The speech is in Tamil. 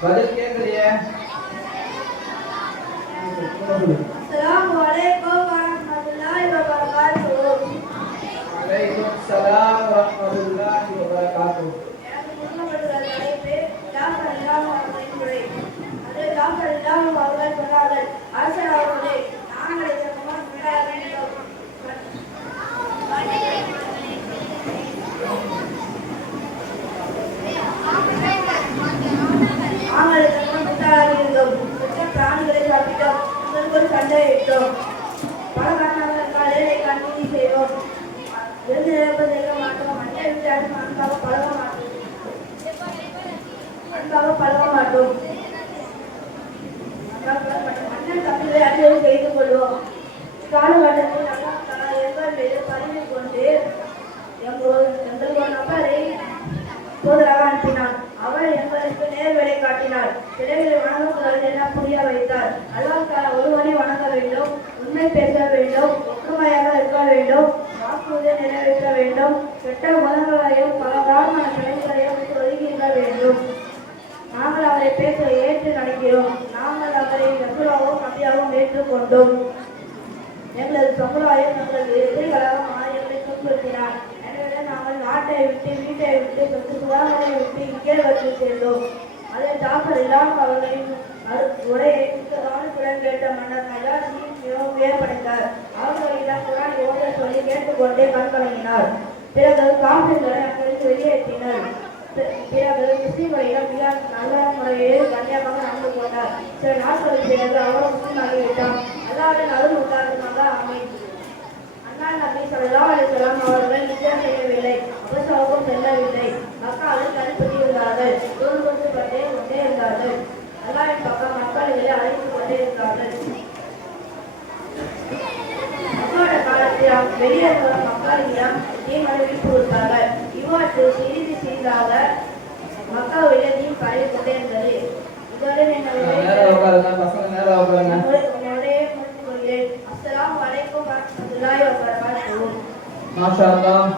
பதில் கேட்கலையே அஸ்ஸலாமு அலைக்கும் வரஹ்மத்துல்லாஹி வபரகாத்துஹு அலைக்கும் அவர்கள் சொன்னார்கள் அரசர் அவர்களே நாங்கள் உங்களுக்கு பல காரணங்களுக்காக ஏழை விருந்து இழப்பது மாட்டோம்? அன்பாக பழக மாட்டோம். அன்பாக பழக மாட்டோம். மன்னன் அறிவு செய்து கொள்வோம். காலகட்டத்தில் எங்கள் மீது பதிவு கொண்டு எங்கள் ஒரு நபரை தூதராக அனுப்பினார். அவர் எங்களுக்கு நேர்வழி காட்டினார். சிலைகளை வணங்குவதால் புரிய வைத்தார். அல்லாஹ் உண்மை பேச வேண்டும் ஒற்றுமையாக இருக்க வேண்டும் வாக்குறுதியை நிறைவேற்ற வேண்டும் கெட்ட மதங்களையும் பல காரணமான பிழைகளையும் விட்டு ஒதுக்கிட வேண்டும். நாங்கள் அவரை பேச ஏற்று நடக்கிறோம். நாங்கள் அவரை ரசூலாகவும் நபியாகவும் ஏற்றுக்கொண்டோம் எங்களது சமுதாயம் எங்களது எதிரிகளாக மாறி துன்புறுத்தினார். எனவே நாங்கள் நாட்டை விட்டு வீட்டை விட்டு சொத்து சுகாதாரத்தை விட்டு இங்கே வந்து சேர்ந்தோம். அதை தாக்கல் இல்லாமல் அவர்களின் அரு- உரையை கவனத்துடன் கேட்ட மன்னர் நஜாசி மிகவும் வியப்படைந்தார் அவர்களிடம் குரான் ஓத சொல்லி கேட்டுக்கொண்டே கண்கலங்கினார் பிறகு காப்பீடுகளை அங்கிருந்து வெளியேற்றினர். பிறகு முஸ்லீம்களிடம் மிக நல்ல முறையில் கண்ணியமாக நடந்து கொண்டார். சில நாட்களுக்கு பிறகு அவரும் முஸ்லீம் ஆகிவிட்டார். அல்லாவின் அருள் உண்டாரணமாக அமைந்தது அண்ணா நபி ஸல்லல்லாஹு அலைஹி அவர்கள் நிச்சயம் செய்யவில்லை. அபசோகம் செல்லவில்லை. மக்காவில் தனிப்பதி இருந்தார்கள் தூள் கொண்டே கொண்டே இருந்தார்கள். அல்லாவின் பக்கம் மக்கள் இதை கொண்டே இருந்தார்கள். வெளியேறுகிற மக்களிடம் தீமலை விட்டு கொடுத்தார்கள். இவ்வாறு சிறிது சிறிதாக மக்கள் விளையாட்டையும் பரவி கொண்டே இருந்தது இதோடு உங்களுடைய முடித்துக் கொள்கிறேன் அஸ்ஸலாமு அலைக்கும் வரஹ்மத்துல்லாஹி வபரகாத்துஹு. மாஷா அல்லாஹ்